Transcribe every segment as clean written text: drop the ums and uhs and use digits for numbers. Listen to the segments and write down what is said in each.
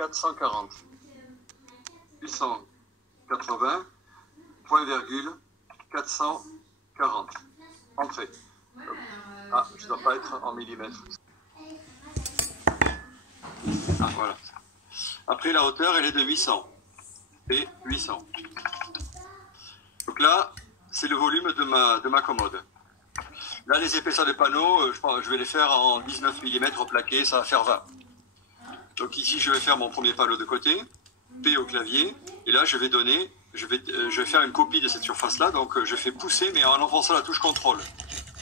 440. 880, point virgule, 440. Entrée. Ah, je ne dois pas être en millimètres. Ah, voilà. Après, la hauteur, elle est de 800. Et 800. Donc là, c'est le volume de ma commode. Là, les épaisseurs des panneaux, je vais les faire en 19 mm plaqué, ça va faire 20. Donc ici, je vais faire mon premier panneau de côté, P au clavier, et là, je vais faire une copie de cette surface-là, donc je fais pousser, mais en enfonçant la touche contrôle.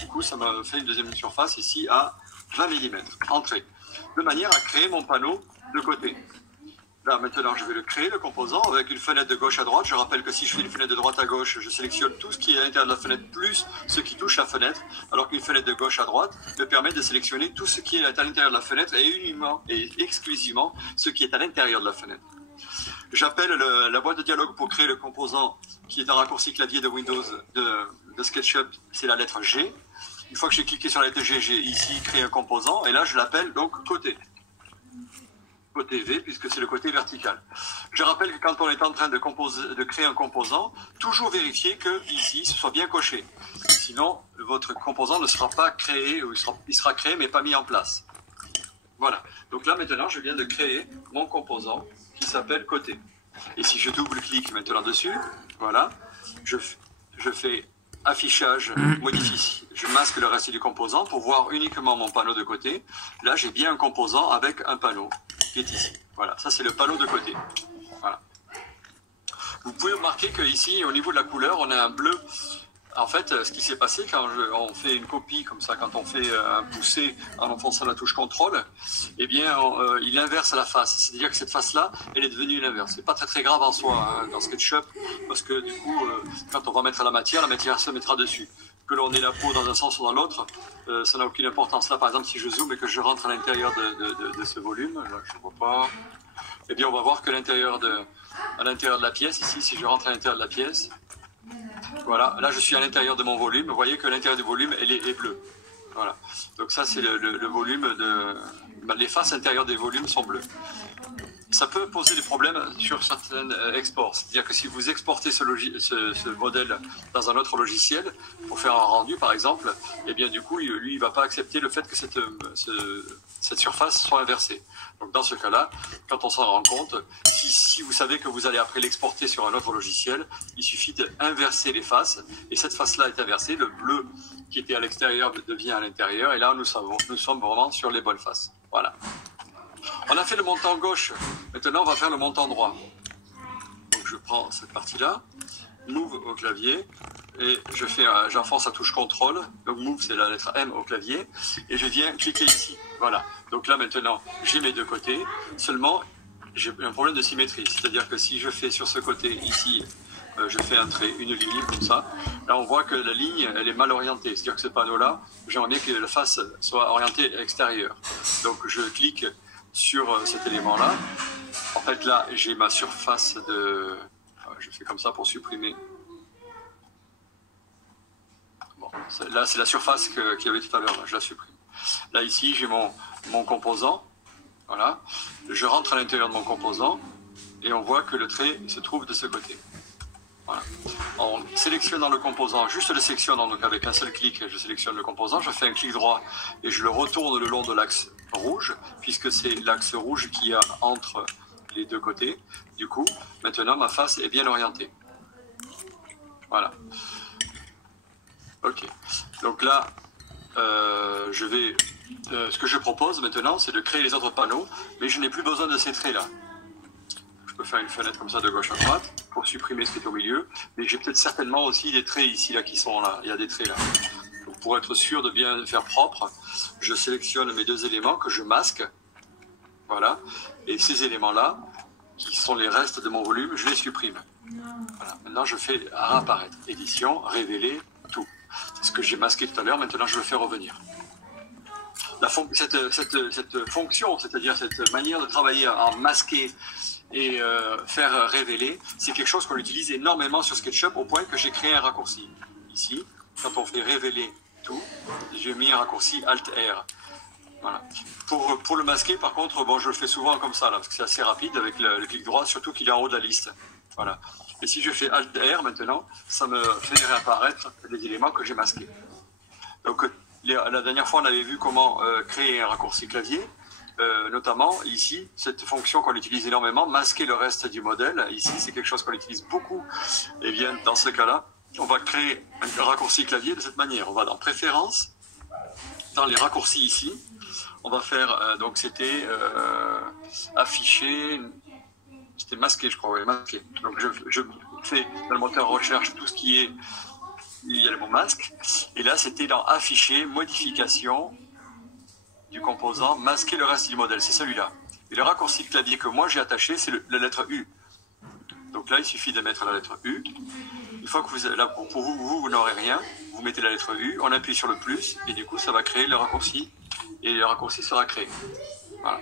Du coup, ça m'a fait une deuxième surface ici à 20 mm, entrée, de manière à créer mon panneau de côté. Là, maintenant, je vais le créer, le composant, avec une fenêtre de gauche à droite. Je rappelle que si je fais une fenêtre de droite à gauche, je sélectionne tout ce qui est à l'intérieur de la fenêtre, plus ce qui touche la fenêtre, alors qu'une fenêtre de gauche à droite me permet de sélectionner tout ce qui est à l'intérieur de la fenêtre et uniquement et exclusivement ce qui est à l'intérieur de la fenêtre. J'appelle la boîte de dialogue pour créer le composant qui est un raccourci clavier de Windows de SketchUp, c'est la lettre G. Une fois que j'ai cliqué sur la lettre G, j'ai ici créé un composant, et là, je l'appelle donc côté. Côté V, puisque c'est le côté vertical. Je rappelle que quand on est en train de créer un composant, toujours vérifier que ici, ce soit bien coché. Sinon, votre composant ne sera pas créé, ou il sera créé mais pas mis en place. Voilà. Donc là, maintenant, je viens de créer mon composant qui s'appelle côté. Et si je double-clique maintenant dessus, voilà, je fais affichage, modifie. Je masque le reste du composant pour voir uniquement mon panneau de côté. Là, j'ai bien un composant avec un panneau qui est ici. Voilà, ça c'est le panneau de côté. Voilà. Vous pouvez remarquer qu'ici, au niveau de la couleur, on a un bleu. En fait, ce qui s'est passé quand on fait une copie comme ça, quand on fait un poussé en enfonçant la touche contrôle, eh bien, il inverse la face. C'est-à-dire que cette face-là, elle est devenue l'inverse. C'est pas très grave en soi hein, dans SketchUp, parce que du coup, quand on va mettre la matière se mettra dessus. Que l'on ait la peau dans un sens ou dans l'autre, ça n'a aucune importance. Là, par exemple, si je zoome et que je rentre à l'intérieur de ce volume, là, je ne vois pas, eh bien, on va voir que à l'intérieur de la pièce, ici, si je rentre à l'intérieur de la pièce, voilà, là je suis à l'intérieur de mon volume, vous voyez que l'intérieur du volume est bleu. Voilà, donc ça c'est le volume les faces intérieures des volumes sont bleues. Ça peut poser des problèmes sur certains exports, c'est-à-dire que si vous exportez ce modèle dans un autre logiciel, pour faire un rendu par exemple, eh bien du coup lui il va pas accepter le fait que cette surface soit inversée. Donc dans ce cas-là, quand on s'en rend compte, si vous savez que vous allez après l'exporter sur un autre logiciel, il suffit d'inverser les faces, et cette face-là est inversée, le bleu qui était à l'extérieur devient à l'intérieur, et là nous sommes vraiment sur les bonnes faces. Voilà. On a fait le montant gauche, maintenant on va faire le montant droit. Donc je prends cette partie-là, Move au clavier, et j'enfonce la touche contrôle, donc Move c'est la lettre M au clavier, et je viens cliquer ici. Voilà, donc là maintenant j'ai mes deux côtés, seulement j'ai un problème de symétrie, c'est-à-dire que si je fais sur ce côté ici, je fais un trait, une ligne comme ça, là on voit que la ligne elle est mal orientée, c'est-à-dire que ce panneau-là, j'aimerais bien que la face soit orientée extérieure. Donc je clique sur cet élément-là. En fait, là, j'ai ma surface de... Je fais comme ça pour supprimer. Bon, là, c'est la surface qu'il y avait tout à l'heure. Je la supprime. Là, ici, j'ai mon composant. Voilà. Je rentre à l'intérieur de mon composant et on voit que le trait se trouve de ce côté. Voilà. En sélectionnant le composant, juste le sélectionnant, donc avec un seul clic, je sélectionne le composant, je fais un clic droit et je le retourne le long de l'axe rouge, puisque c'est l'axe rouge qui a entre les deux côtés. Du coup, maintenant ma face est bien orientée. Voilà. Ok. Donc là, ce que je propose maintenant, c'est de créer les autres panneaux, mais je n'ai plus besoin de ces traits-là. Je peux faire une fenêtre comme ça de gauche à droite pour supprimer ce qui est au milieu, mais j'ai peut-être certainement aussi des traits ici là qui sont là, il y a des traits là. Donc pour être sûr de bien faire propre, je sélectionne mes deux éléments que je masque, voilà, et ces éléments là, qui sont les restes de mon volume, je les supprime. Voilà. Maintenant je fais apparaître, édition, révéler, tout. C'est ce que j'ai masqué tout à l'heure, maintenant je le fais revenir. Cette fonction, c'est-à-dire cette manière de travailler en masquer et faire révéler, c'est quelque chose qu'on utilise énormément sur SketchUp au point que j'ai créé un raccourci. Ici, quand on fait révéler tout, j'ai mis un raccourci Alt-R. Voilà. Pour le masquer, par contre, bon, je le fais souvent comme ça, là, parce que c'est assez rapide avec le clic droit, surtout qu'il est en haut de la liste. Voilà. Et si je fais Alt R maintenant, ça me fait réapparaître les éléments que j'ai masqués. Donc, la dernière fois, on avait vu comment créer un raccourci clavier, notamment ici, cette fonction qu'on utilise énormément, masquer le reste du modèle. Ici, c'est quelque chose qu'on utilise beaucoup. Et bien, dans ce cas-là, on va créer un raccourci clavier de cette manière. On va dans Préférences, dans les raccourcis ici, on va faire, donc c'était afficher, c'était masqué, je crois, oui, masqué. Donc je fais dans le moteur recherche tout ce qui est, il y a le mot masque, et là c'était dans afficher, modification du composant, masquer le reste du modèle, c'est celui-là. Et le raccourci clavier que moi j'ai attaché, c'est la lettre U. Donc là il suffit de mettre la lettre U. Une fois que vous, là, pour vous n'aurez rien, vous mettez la lettre U, on appuie sur le plus, et du coup ça va créer le raccourci, et le raccourci sera créé. Voilà.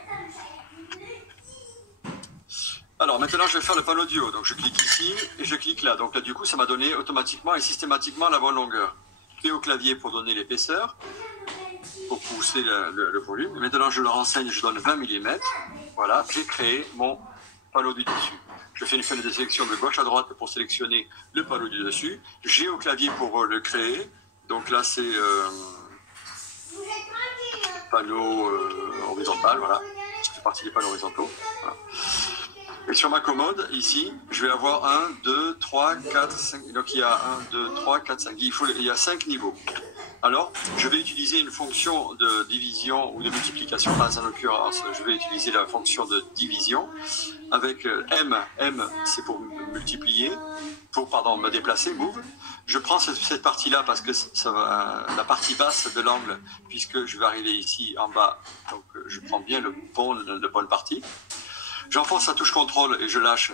Alors maintenant je vais faire le panneau du haut, donc je clique ici, et je clique là, donc là du coup ça m'a donné automatiquement et systématiquement la bonne longueur. P au clavier pour donner l'épaisseur, pour pousser le volume, et maintenant je le renseigne, je donne 20 mm, voilà, j'ai créé mon panneau du dessus. Je fais une fenêtre de sélection de gauche à droite pour sélectionner le panneau du dessus. J'ai au clavier pour le créer. Donc là, c'est panneau horizontal. Voilà. Ça fait partie des panneaux horizontaux. Voilà. Et sur ma commode, ici, je vais avoir 1, 2, 3, 4, 5. Donc il y a 1, 2, 3, 4, 5. Il y a 5 niveaux. Alors, je vais utiliser une fonction de division ou de multiplication. Là, en l'occurrence, je vais utiliser la fonction de division avec M. M, c'est pour multiplier, pour me déplacer, move. Je prends cette partie-là parce que ça va, la partie basse de l'angle, puisque je vais arriver ici en bas. Donc, je prends bien la bonne partie. J'enfonce la touche CTRL et je lâche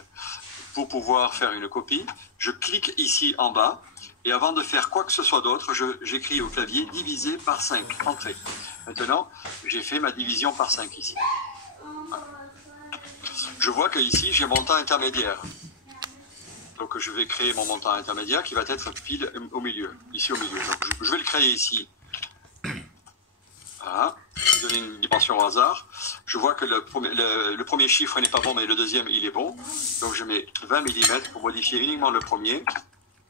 pour pouvoir faire une copie. Je clique ici en bas. Et avant de faire quoi que ce soit d'autre, j'écris au clavier divisé par 5, entrée. Maintenant, j'ai fait ma division par 5 ici. Voilà. Je vois que ici j'ai mon temps intermédiaire. Donc je vais créer mon montant intermédiaire qui va être pile au milieu, ici au milieu. Donc je vais le créer ici. Voilà, je vais donner une dimension au hasard. Je vois que le premier chiffre n'est pas bon, mais le deuxième il est bon. Donc je mets 20 mm pour modifier uniquement le premier.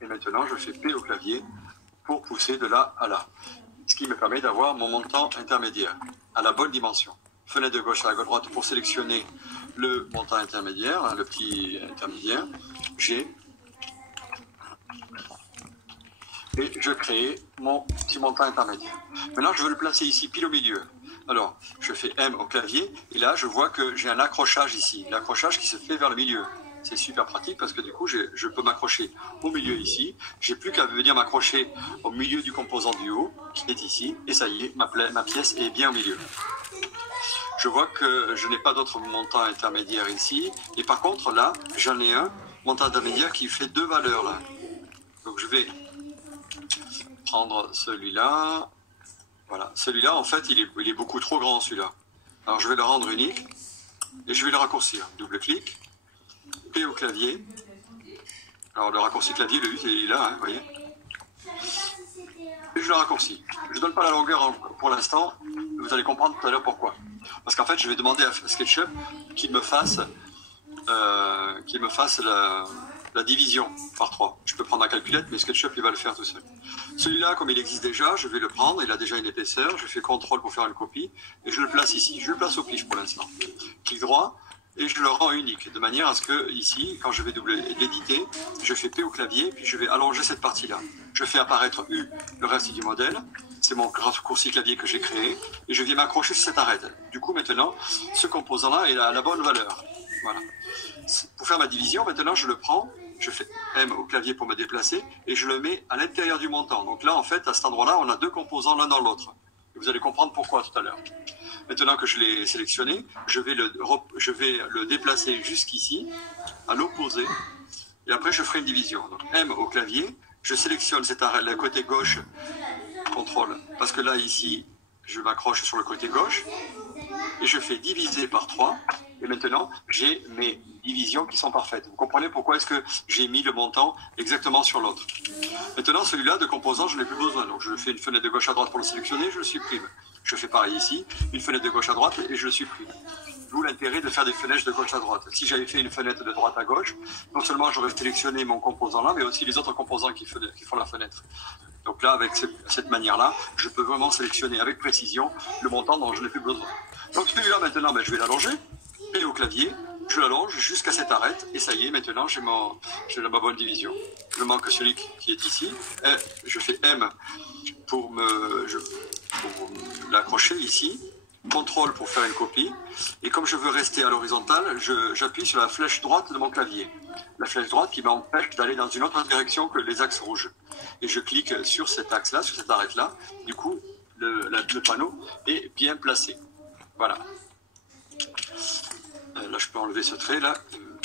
Et maintenant, je fais P au clavier pour pousser de là à là. Ce qui me permet d'avoir mon montant intermédiaire à la bonne dimension. Fenêtre de gauche à droite pour sélectionner le montant intermédiaire, le petit intermédiaire. G. Et je crée mon petit montant intermédiaire. Maintenant, je veux le placer ici, pile au milieu. Alors, je fais M au clavier, et là, je vois que j'ai un accrochage ici. L'accrochage qui se fait vers le milieu. C'est super pratique parce que du coup, je peux m'accrocher au milieu ici. J'ai plus qu'à venir m'accrocher au milieu du composant du haut, qui est ici. Et ça y est, ma pièce est bien au milieu. Je vois que je n'ai pas d'autre montant intermédiaire ici. Et par contre, là, j'en ai un montant intermédiaire qui fait 2 valeurs, là. Donc, je vais prendre celui-là. Voilà. Celui-là, en fait, il est beaucoup trop grand, celui-là. Alors, je vais le rendre unique. Et je vais le raccourcir. Double-clic. P au clavier. Alors le raccourci clavier, le U, il est là, hein, vous voyez. Et je le raccourcis. Je ne donne pas la longueur pour l'instant. Vous allez comprendre tout à l'heure pourquoi. Parce qu'en fait, je vais demander à SketchUp qu'il me fasse la division par 3. Je peux prendre la calculette, mais SketchUp, il va le faire tout seul. Celui-là, comme il existe déjà, je vais le prendre. Il a déjà une épaisseur. Je fais CTRL pour faire une copie. Et je le place ici. Je le place au pif pour l'instant. Clic droit. Et je le rends unique, de manière à ce que, ici, quand je vais l'éditer, je fais P au clavier, puis je vais allonger cette partie-là. Je fais apparaître U, le reste du modèle. C'est mon raccourci clavier que j'ai créé. Et je viens m'accrocher sur cette arête. Du coup, maintenant, ce composant-là est à la bonne valeur. Voilà. Pour faire ma division, maintenant, je le prends, je fais M au clavier pour me déplacer, et je le mets à l'intérieur du montant. Donc là, en fait, à cet endroit-là, on a 2 composants l'un dans l'autre. Et vous allez comprendre pourquoi tout à l'heure. Maintenant que je l'ai sélectionné, je vais le déplacer jusqu'ici, à l'opposé, et après je ferai une division. Donc M au clavier, je sélectionne cette arête, le côté gauche, CTRL, parce que là, ici, je m'accroche sur le côté gauche, et je fais diviser par 3, et maintenant, j'ai mes divisions qui sont parfaites. Vous comprenez pourquoi est-ce que j'ai mis le montant exactement sur l'autre. Maintenant, celui-là de composant, je n'ai plus besoin, donc je fais une fenêtre de gauche à droite pour le sélectionner, je le supprime. je fais pareil ici, une fenêtre de gauche à droite et je le supprime. D'où l'intérêt de faire des fenêtres de gauche à droite. Si j'avais fait une fenêtre de droite à gauche, non seulement j'aurais sélectionné mon composant là, mais aussi les autres composants qui font la fenêtre. Donc là, avec cette manière-là, je peux vraiment sélectionner avec précision le montant dont je n'ai plus besoin. Donc celui-là, maintenant, je vais l'allonger, et au clavier, je l'allonge jusqu'à cette arête, et ça y est, maintenant, j'ai ma bonne division. Je manque celui qui est ici, et je fais M pour l'accrocher ici, CTRL pour faire une copie, et comme je veux rester à l'horizontale, j'appuie sur la flèche droite de mon clavier. La flèche droite qui m'empêche d'aller dans une autre direction que les axes rouges. Et je clique sur cet axe-là, sur cette arête-là, du coup, le panneau est bien placé. Voilà. Là, je peux enlever ce trait, là,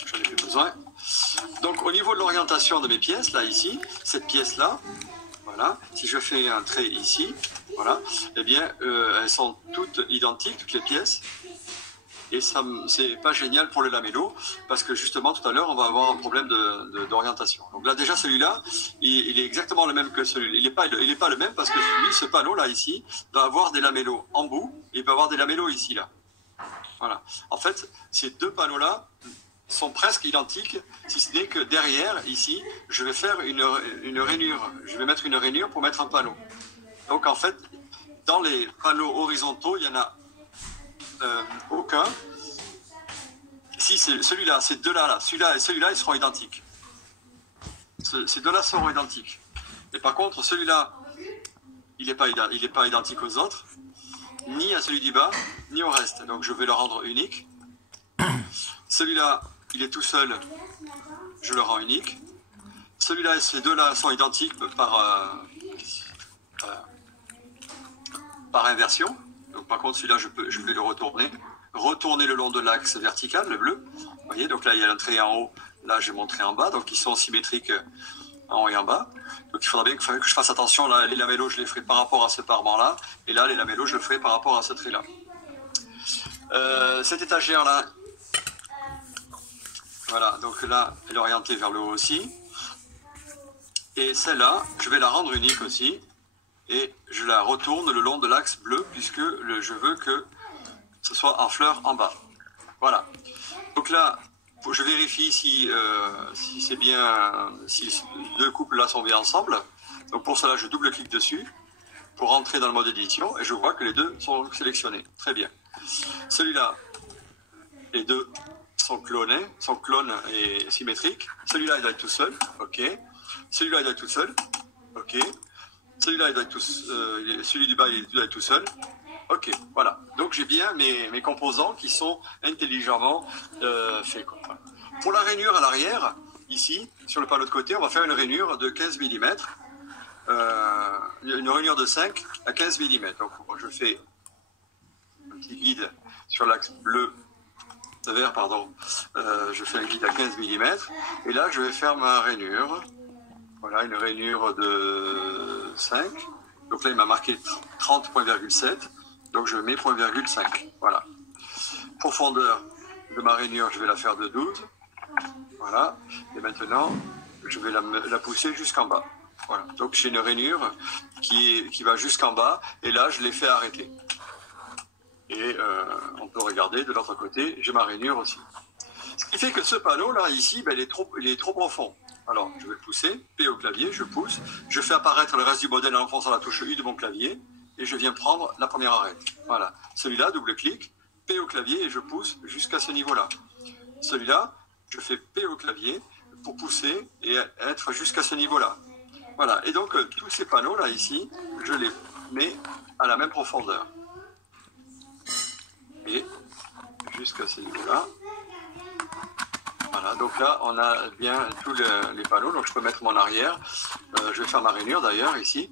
j'en ai plus besoin. Donc, au niveau de l'orientation de mes pièces, là, ici, cette pièce-là, voilà, si je fais un trait ici, voilà, eh bien, elles sont toutes identiques, toutes les pièces. Et ça, c'est pas génial pour le lamello, parce que justement, tout à l'heure, on va avoir un problème d'orientation. Donc là, déjà, celui-là, il est exactement le même que celui-là. Il est pas le même, parce que ce panneau-là, ici, va avoir des lamellos en bout, et il va avoir des lamellos ici, là. Voilà. En fait, ces deux panneaux-là sont presque identiques, si ce n'est que derrière, ici, je vais faire une rainure. Je vais mettre une rainure pour mettre un panneau. Donc, en fait, dans les panneaux horizontaux, il y en a aucun. Si c'est celui-là, ces deux-là, celui-là et celui-là, ils seront identiques. Ces deux-là seront identiques. Mais par contre, celui-là, il n'est pas identique aux autres, ni à celui du bas, ni au reste. Donc je vais le rendre unique. Celui-là, il est tout seul, je le rends unique. Celui-là et ces deux-là sont identiques par inversion. Donc par contre, celui-là, je vais le retourner. Retourner le long de l'axe vertical, le bleu. Vous voyez, donc là, il y a un trait en haut. Là, j'ai mon trait en bas. Donc ils sont symétriques en haut et en bas. Donc il faudrait bien que je fasse attention. Là, les lamellos, je les ferai par rapport à ce parement-là. Et là, les lamellos, je le ferai par rapport à ce trait-là. Cette étagère-là, voilà, donc là, elle est orientée vers le haut aussi. Et celle-là, je vais la rendre unique aussi. Et je la retourne le long de l'axe bleu, puisque je veux que ce soit en fleur en bas. Voilà. Donc là, je vérifie si c'est bien, si les deux couples là sont bien ensemble. Donc pour cela, je double-clique dessus pour rentrer dans le mode édition et je vois que les deux sont sélectionnés. Très bien. Celui-là, les deux sont clones et symétriques. Celui-là, il doit être tout seul. OK. Celui-là, il doit être tout seul. OK. Celui-là, il doit être celui du bas, il doit être tout seul. Ok, voilà. Donc j'ai bien mes composants qui sont intelligemment faits. Voilà. Pour la rainure à l'arrière, ici, sur le panneau de côté, on va faire une rainure de 15 mm. Une rainure de 5 à 15 mm. Donc je fais un petit guide sur l'axe vert, pardon. Je fais un guide à 15 mm. Et là, je vais faire ma rainure. Voilà, une rainure de 5. Donc là, il m'a marqué 30,7. Donc je mets 0,5. Voilà. Profondeur de ma rainure, je vais la faire de 12. Voilà. Et maintenant, je vais la pousser jusqu'en bas. Voilà. Donc j'ai une rainure qui va jusqu'en bas. Et là, je l'ai fait arrêter. Et on peut regarder de l'autre côté, j'ai ma rainure aussi. Ce qui fait que ce panneau-là, ici, il est trop profond. Alors, je vais le pousser. P au clavier, je pousse. Je fais apparaître le reste du modèle en enfonçant la touche U de mon clavier. Et je viens prendre la première arête. Voilà. Celui-là, double-clic, P au clavier et je pousse jusqu'à ce niveau-là. Celui-là, je fais P au clavier pour pousser et être jusqu'à ce niveau-là. Voilà. Et donc, tous ces panneaux-là, ici, je les mets à la même profondeur. Et jusqu'à ce niveau-là. Voilà. Donc là, on a bien tous les panneaux. Donc, je peux mettre mon arrière. Je vais faire ma rainure, d'ailleurs, ici.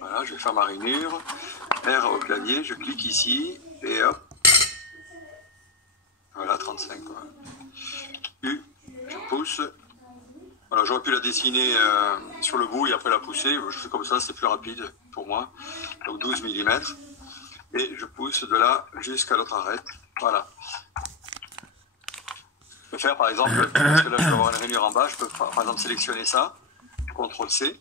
Voilà, je vais faire ma rainure, R au clavier, je clique ici, et hop, voilà, 35, quoi. U, je pousse, voilà, j'aurais pu la dessiner sur le bout et après la pousser, je fais comme ça, c'est plus rapide pour moi, donc 12 mm, et je pousse de là jusqu'à l'autre arête, voilà. Je peux faire par exemple, parce que là je peux avoir une rainure en bas, je peux par exemple sélectionner ça, CTRL C,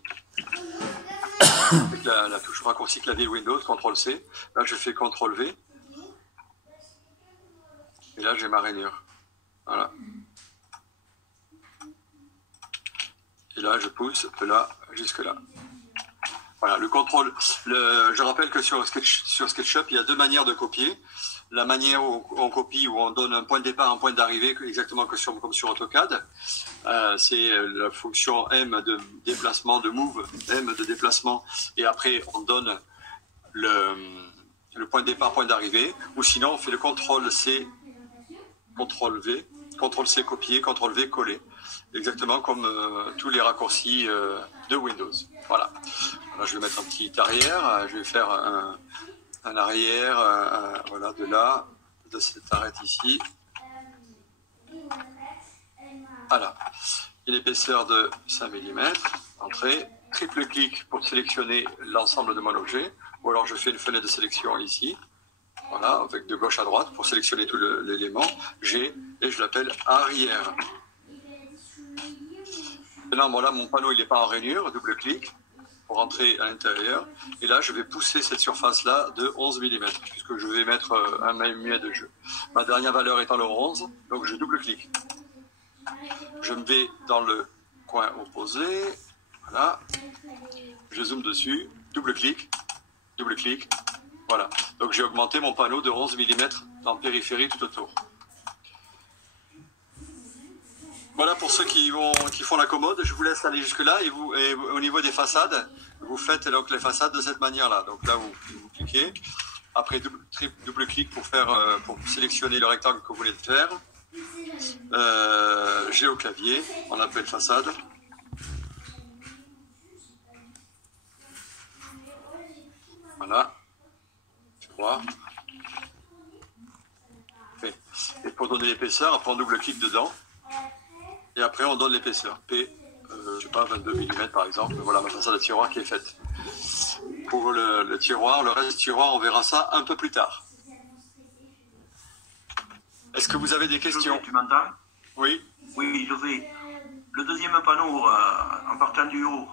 avec la touche raccourci clavier Windows, CTRL-C. Là, je fais CTRL-V. Et là, j'ai ma rainure. Voilà. Et là, je pousse de là jusque là. Voilà, le contrôle. Je rappelle que sur SketchUp, il y a deux manières de copier. La manière où on copie, où on donne un point de départ, un point d'arrivée, exactement comme sur AutoCAD. C'est la fonction M de déplacement, de move, M de déplacement, et après on donne le point de départ, point d'arrivée. Ou sinon, on fait le CTRL-C, CTRL-V, CTRL-C copier, CTRL-V coller. Exactement comme tous les raccourcis de Windows. Voilà. Alors, je vais mettre un petit arrière, je vais faire un arrière, voilà, de là, de cette arête ici. Voilà. Une épaisseur de 5 mm, entrée, triple clic pour sélectionner l'ensemble de mon objet, ou alors je fais une fenêtre de sélection ici, voilà, avec de gauche à droite pour sélectionner tout l'élément, G, et je l'appelle arrière. Maintenant, bon, là, mon panneau il n'est pas en rainure, double clic pour entrer à l'intérieur. Et là, je vais pousser cette surface-là de 11 mm, puisque je vais mettre un mm de jeu. Ma dernière valeur étant le 11, donc je double-clique. Je me vais dans le coin opposé, voilà. Je zoome dessus, double-clic, voilà. Donc j'ai augmenté mon panneau de 11 mm en périphérie tout autour. Voilà pour ceux qui font la commode, je vous laisse aller jusque là et au niveau des façades, vous faites donc les façades de cette manière-là. Donc là vous cliquez, après double clic pour sélectionner le rectangle que vous voulez faire. J'ai au clavier, on appelle façade. Voilà, je vois. Et pour donner l'épaisseur, après on double clic dedans. Et après, on donne l'épaisseur. P, je sais pas, 22 mm par exemple. Voilà ma façade de tiroir qui est faite. Pour le tiroir, le reste du tiroir, on verra ça un peu plus tard. Est-ce que vous avez des questions? Tu m'entends? Oui. Oui, je vais. Le deuxième panneau, en partant du haut,